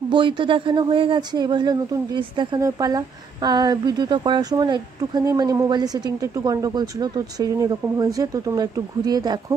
বই তো দেখানো হয়ে গেছে, এবার হলো নতুন ড্রেস দেখানোর পালা। আর ভিডিওটা করার সময় না একটুখানি মানে মোবাইলের সেটিংটা একটু গন্ডগোল ছিল, তো সেই জন্য এরকম হয়েছে। তো তোমরা একটু ঘুরিয়ে দেখো।